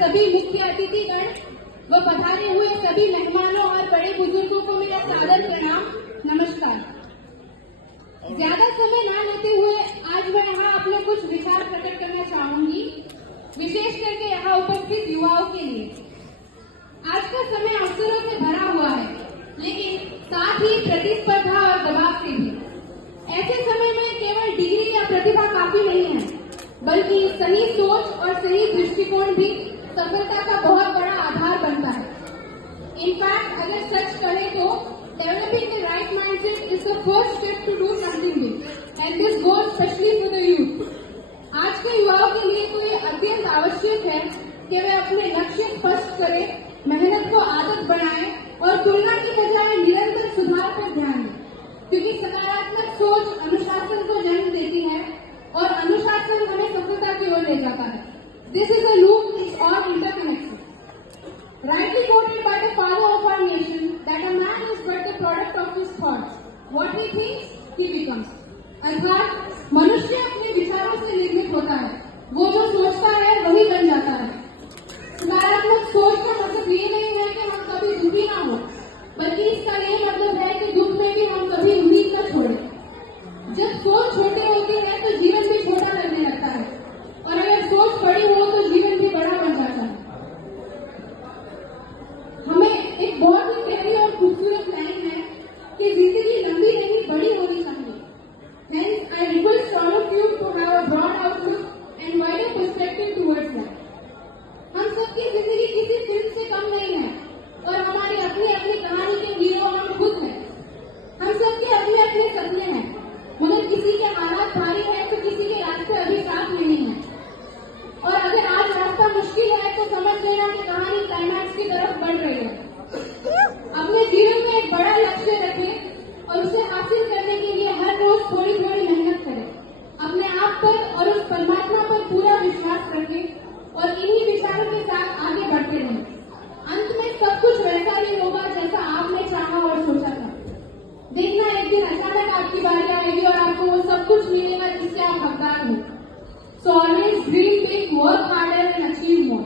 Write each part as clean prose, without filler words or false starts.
सभी मुख्य अतिथिगण व पधारे हुए सभी मेहमानों और बड़े बुजुर्गों को मेरा सादर प्रणाम, नमस्कार। ज्यादा समय ना लेते हुए आज मैं यहाँ अपने कुछ विचार प्रकट करना चाहूंगी, विशेष करके यहाँ उपस्थित युवाओं के लिए। आज का समय अवसरों से भरा हुआ है, लेकिन साथ ही प्रतिस्पर्धा और दबाव से भी। ऐसे समय में केवल डिग्री या प्रतिभा काफी नहीं है, बल्कि सही सोच और सही दृष्टिकोण भी सफलता का बहुत बड़ा आधार बनता है। इनफैक्ट अगर सच कहें तो developing the right mindset is the first step to do something big, and this goes specially for the youth. आज के युवाओं के लिए तो ये अत्यंत आवश्यक है कि वे अपने लक्ष्य स्पष्ट करें, मेहनत को आदत बनाएं और तुलना की बजाय निरंतर सुधार पर ध्यान दें, क्योंकि सकारात्मक सोच अनुशासन को जन्म देती है और अनुशासन हमें सफलता की ओर ले जाता है। This is a loop, it's all interconnected. Rightly quoted by the father of our nation that a man is but the product of his thoughts. What he thinks, he becomes. अर्थात मनुष्य अपने विचारों से निर्मित होता है, वो जो सोचता है वही बन जाता है। सकारात्मक सोच का मतलब ये नहीं है कि हम कभी दुखी ना हो, बल्कि इसका ये मतलब है कि दुख में भी हम कभी उम्मीद न छोड़ें। जब सोच छोटी होती है तो जीवन भी छोटा लगने लगता है, और अगर सोच बड़ी हो तो जीवन भी बड़ा बन जाता है। हमें एक बहुत ही प्यारी और खूबसूरत लाइन है कि जिंदगी लंबी नहीं बड़ी होनी चाहिए। Hence, I request all of you to have a broad outlook and wider perspective towards that. हम सबकी जिंदगी किसी फिल्म से कम नहीं है, और हमारी अपनी अपनी कहानी के हीरो हम खुद हैं। हम सबके अपने अपने सपने हैं, मगर किसी के हालात भारी है तो किसी के रास्ते अभी साफ नहीं है। और अगर आज रास्ता मुश्किल है तो समझ लेना कि कहानी क्लाइमैक्स की तरफ बढ़ रही है। अपने जीवन में एक बड़ा लक्ष्य रखें और उसे हासिल करने के लिए हर रोज थोड़ी थोड़ी मेहनत करें। अपने आप पर और उस परमात्मा पर पूरा विश्वास रखें और इन्हीं विचारों के साथ आगे बढ़ते रहें। अंत में सब कुछ वैसा ही होगा जैसा आपने चाहा और सोचा था। देखना एक दिन अचानक आपकी बारी आएगी और आपको वो सब कुछ मिलेगा जिससे आप हकदार हो। So always dream big, work harder and achieve more.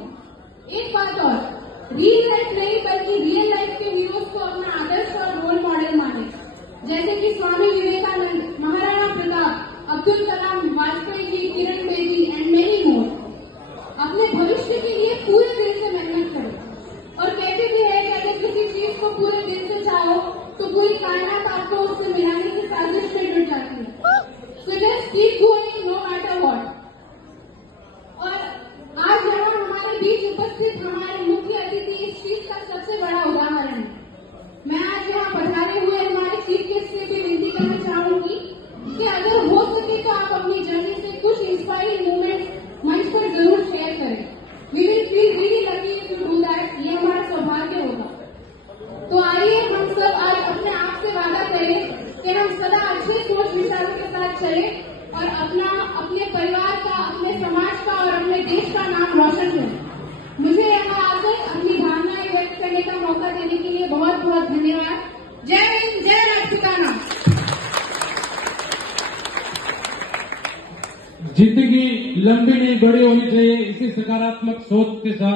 एक बात और, रियल लाइफ नहीं बल्कि रियल लाइफ के हीरोज को अपना आदर्श और रोल मॉडल माने, जैसे कि Swami Vivekananda, Maharana Pratap, Abdul Kalam, Vajpayee ji, Kiran Bedi and many more. अपने भविष्य के लिए पूरे दिल से मेहनत करो, और कहते भी है कि अगर किसी चीज को पूरे दिल से चाहो तो पूरी कायनात आपको उससे मिलाने की साजिश में जुट जाती है। So just keep going no matter what. और आज यहाँ हमारे बीच उपस्थित हमारे मुख्य अतिथि इस चीज का सबसे बड़ा उदाहरण है। मैं आज यहाँ पधारे हुए हमारे चीफ गेस्ट से भी विनती करना चाहूंगी कि अगर हो सके तो आप अपनी जर्नी से कुछ इंस्पायरिंग मोमेंट मंच पर जरूर शेयर करें। We will feel really lucky to do that, ये हमारा सौभाग्य होगा। तो आइए हम सब आज अपने आप से वादा करें कि हम सदा अच्छे सोच विचारों के साथ चलें और अपने परिवार का, अपने समाज का और अपने देश का नाम रोशन करें। मुझे यहाँ आकर अपनी भावनाएं व्यक्त करने का मौका देने के लिए बहुत बहुत धन्यवाद। जय हिंद, जय राष्ट्रगाना। जिंदगी लंबी नहीं बड़ी होनी चाहिए, इसी सकारात्मक सोच के साथ